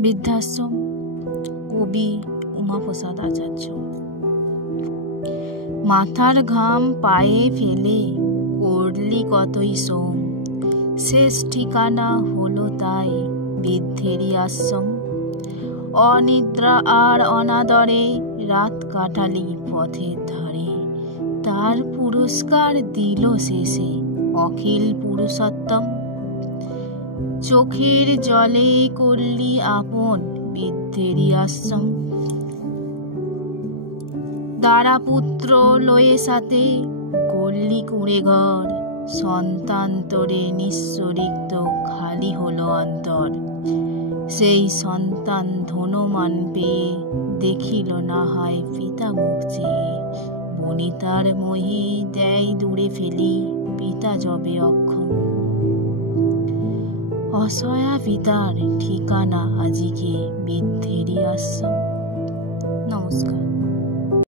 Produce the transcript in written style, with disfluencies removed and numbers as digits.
বৃদ্ধাশ্রম, কবি উমাপ্রসাদ আচার্য। মাথার ঘাম পায়ে ফেলে করলি কতই শ্রম, শেষ ঠিকানা হলো তাই বৃদ্ধেরই আশ্রম। অনিদ্রা আর অনাদরে রাত কাটালি পথের ধারে, তার পুরস্কার দিল শেষে অখিল পুরুষোত্তম। চোখের জলে করলি আপন বৃদ্ধেরই আশ্রম। দারা পুত্র লয়ে সাথে করলি কুঁড়ে ঘর, সন্তান তোরে নিঃস্বরিক্ত খালি হলো অন্তর। সেই সন্তান ধনমান পেয়ে দেখিল না হয় পিতা মুখ চেয়ে, বনিতার মোহে দেয় দূরে ফেলি পিতা যবে অক্ষম। অসহায়া পিতার ঠিকানা আজিকে বৃদ্ধেরই আশ্রম। নমস্কার।